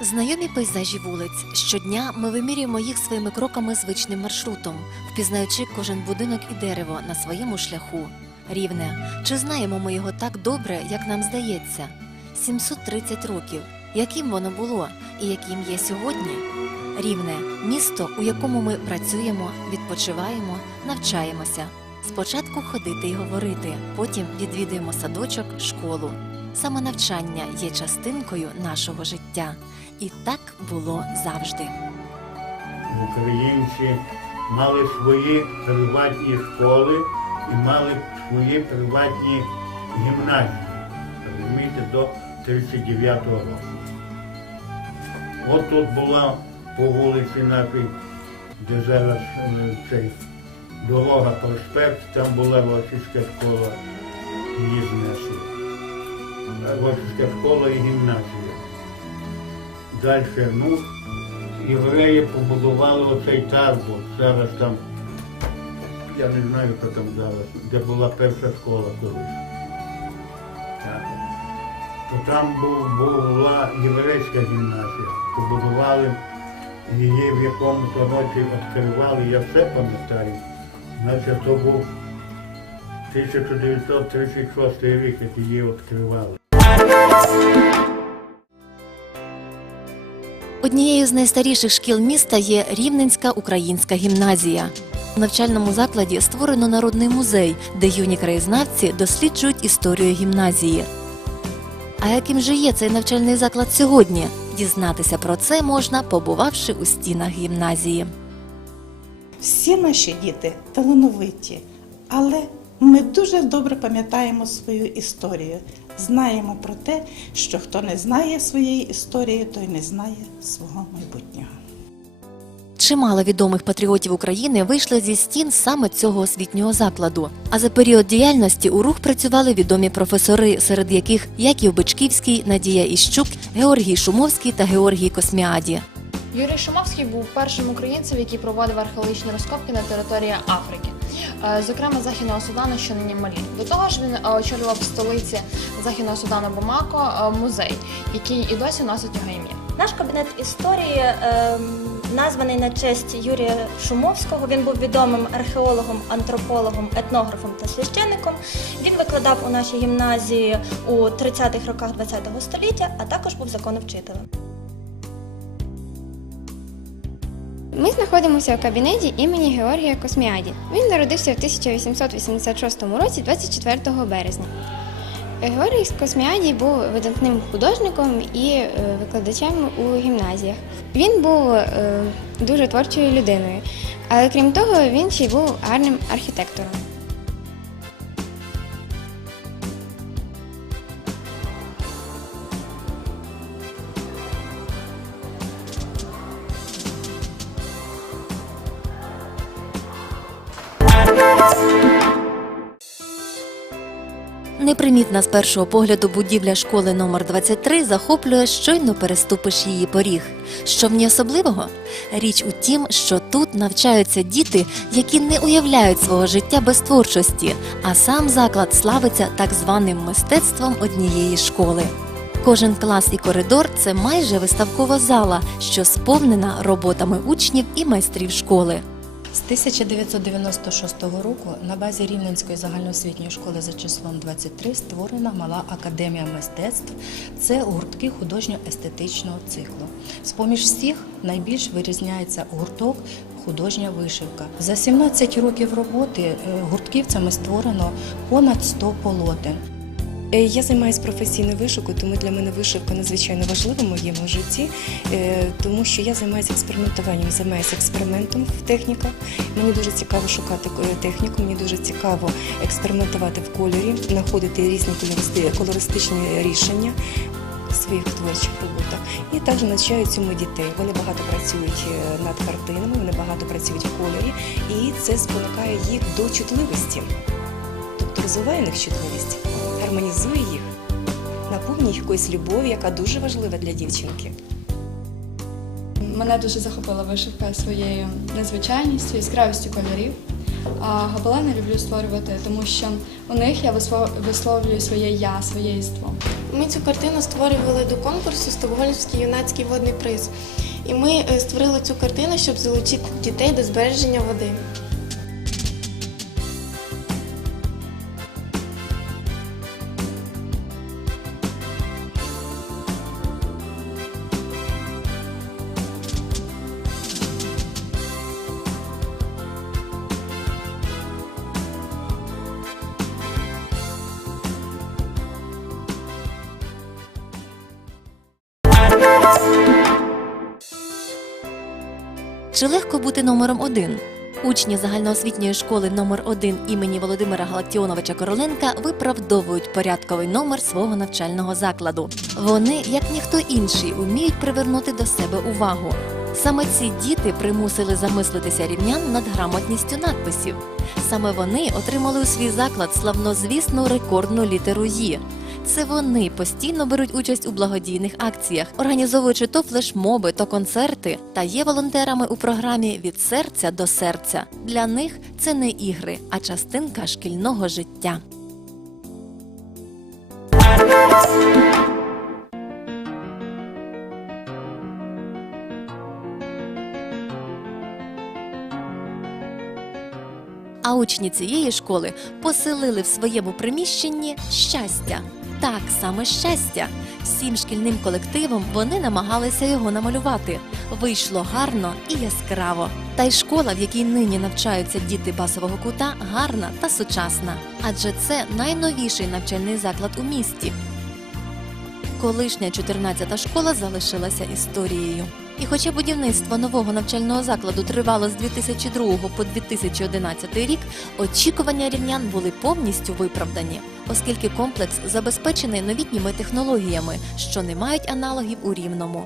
Знайомі пейзажі вулиць щодня ми вимірюємо їх своїми кроками звичним маршрутом, впізнаючи кожен будинок і дерево на своєму шляху. Рівне чи знаємо ми його так добре, як нам здається? 730 років, яким воно було і яким є сьогодні? Рівне місто, у якому ми працюємо, відпочиваємо, навчаємося. Спочатку ходити і говорити, потім відвідуємо садочок, школу самонавчання є частинкою нашого життя. І так було завжди. Українці мали свої приватні школи і мали свої приватні гімназії. Розумієте, до 39-го року. От тут була по вулиці нашій, де зараз е, цей дорога проспект, там була російська школа, її знесли. Васильська школа і гімназія. Далі, ну, євреї побудували оцей тарбут. Зараз там, я не знаю, що там зараз, де була перша школа колись. То там була єврейська гімназія. Побудували її в якому році відкривали, я все пам'ятаю. Значить, то був 1936 рік як її відкривали. Однією з найстаріших шкіл міста є Рівненська українська гімназія. У навчальному закладі створено народний музей, де юні краєзнавці досліджують історію гімназії. А яким же є цей навчальний заклад сьогодні? Дізнатися про це можна, побувавши у стінах гімназії. Всі наші діти талановиті, але ми дуже добре пам'ятаємо свою історію. Знаємо про те, що хто не знає своєї історії, той не знає свого майбутнього. Чимало відомих патріотів України вийшли зі стін саме цього освітнього закладу. А за період діяльності у рух працювали відомі професори, серед яких Яків Бичківський, Надія Іщук, Георгій Шумовський та Георгій Косміаді. Юрій Шумовський був першим українцем, який проводив археологічні розкопки на території Африки. Е, зокрема Західного Судану, що нині Малі. До того ж, він е, очолював в столиці Західного Судану Бамако е, музей, який і досі носить його ім'я. Наш кабінет історії ем, названий на честь Юрія Шумовського. Він був відомим археологом, антропологом, етнографом та священником. Він викладав у нашій гімназії у 30-х роках ХХ століття, а також був законовчителем. Ми знаходимося у кабінеті імені Георгія Косміаді. Він народився в 1886 році, 24 березня. Георгій Косміадій був видатним художником і е, викладачем у гімназіях. Він був е, дуже творчою людиною, але крім того, він ще й був гарним архітектором. Непримітна з першого погляду будівля школи номер 23 захоплює, щойно переступиш її поріг. Що в ній особливого? Річ у тім, що тут навчаються діти, які не уявляють свого життя без творчості, а сам заклад славиться так званим мистецтвом однієї школи. Кожен клас і коридор це майже виставкова зала, що сповнена роботами учнів і майстрів школи. З 1996 року на базі Рівненської загальноосвітньої школи за числом 23 створена мала академія мистецтв. Це гуртки художньо-естетичного циклу. З поміж всіх найбільш вирізняється гурток. Художня вишивка за 17 років роботи е, гуртківцями створено понад 100 полотен. Е, я займаюся професійною вишивкою, тому для мене вишивка надзвичайно важлива в моєму житті, е, тому що я займаюся експериментуванням, займаюся експериментом в техніках. Мені дуже цікаво шукати е, техніку, мені дуже цікаво експериментувати в кольорі, знаходити різні колористичні рішення в своїх творчих роботах. І також навчаю цьому дітей. Вони багато працюють над картинами, вони багато працюють в кольорі, і це спонукає їх до чутливості, тобто розвиває їх чутливість гармонізує їх, наповнює їх якоюсь любов'ю, яка дуже важлива для дівчинки. Мене дуже захопила вишивка своєю незвичайністю, яскравістю кольорів. А гобелени люблю створювати, тому що у них я висловлюю своє я, своє іство. Ми цю картину створювали до конкурсу Стокгольмський юнацький водний приз. І ми е, створили цю картину, щоб залучити дітей до збереження води. Чи легко бути номером один? Учні загальноосвітньої школи номер 1 імені Володимира Галактіоновича Короленка виправдовують порядковий номер свого навчального закладу. Вони, як ніхто інший, уміють привернути до себе увагу. Саме ці діти примусили замислитися рівнян над грамотністю надписів. Саме вони отримали у свій заклад славнозвісну рекордну літеру «Ї». Це вони постійно беруть участь у благодійних акціях, організовуючи то флешмоби, то концерти, та є волонтерами у програмі від серця до серця. Для них це не ігри, а частинка шкільного життя. А учні цієї школи поселили в своєму приміщенні щастя так саме щастя. Всім шкільним колективом вони намагалися його намалювати. Вийшло гарно і яскраво. Та й школа, в якій нині навчаються діти басового кута, гарна та сучасна, адже це найновіший навчальний заклад у місті. Колишня 14-та школа залишилася історією. І, хоча будівництво нового навчального закладу тривало з 2002 по 2011 рік, очікування рівнян були повністю виправдані, оскільки комплекс забезпечений новітніми технологіями, що не мають аналогів у рівному.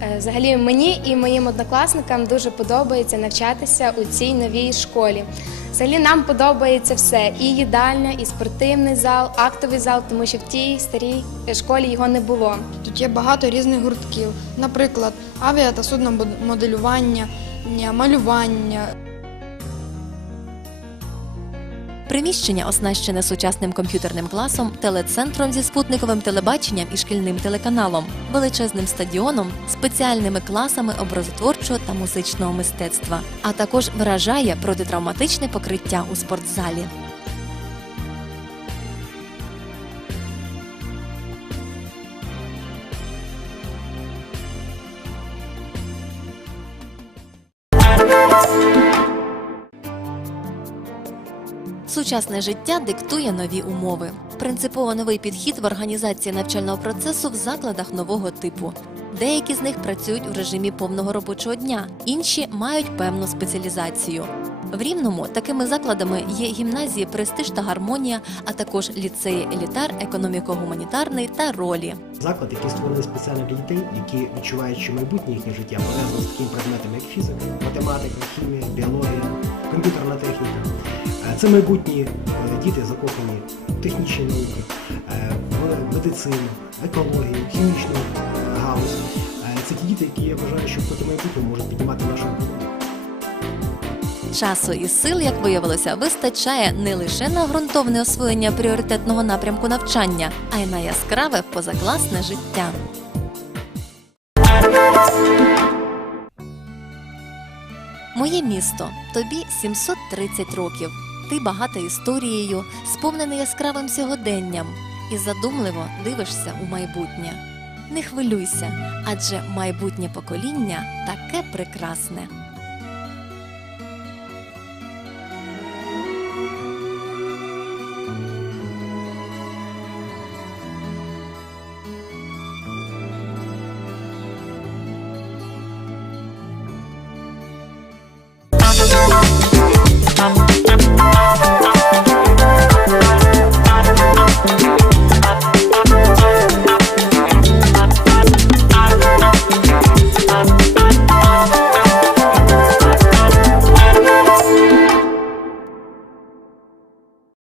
Е, взагалі мені і моїм однокласникам дуже подобається навчатися у цій новій школі. Взагалі нам подобається все: і їдальня, і спортивний зал, актовий зал, тому що в тій старій школі його не було. Тут є багато різних гуртків, наприклад, авіа та судномоделювання, малювання. Приміщення оснащене сучасним комп'ютерним класом, телецентром зі спутниковим телебаченням і шкільним телеканалом, величезним стадіоном, спеціальними класами образотворчого та музичного мистецтва, а також вражає протитравматичне покриття у спортзалі. Thank you. Сучасне життя диктує нові умови. Принципово новий підхід в організації навчального процесу в закладах нового типу. Деякі з них працюють у режимі повного робочого дня, інші мають певну спеціалізацію. В Рівному такими закладами є гімназії Престиж та гармонія, а також ліцеї елітар, економіко-гуманітарний та ролі. Заклад, який створений спеціально для дітей, які відчувають, що майбутнє їхнє життя пов'язане з такими предметами, як фізика, математика, хімія, біологія комп'ютерна техніка. Е, це майбутні е, діти закохані в технічні науки, е, в медицину, екологію, хімічну галузь. Це ті діти, які я вважаю, що проти майбутнього можуть піднімати нашу Україну. Часу і сил, як виявилося, вистачає не лише на ґрунтовне освоєння пріоритетного напрямку навчання, а й на яскраве позакласне життя. Моє місто тобі 730 років. Ти багата історією, сповнений яскравим сьогоденням, і задумливо дивишся у майбутнє. Не хвилюйся, адже майбутнє покоління таке прекрасне.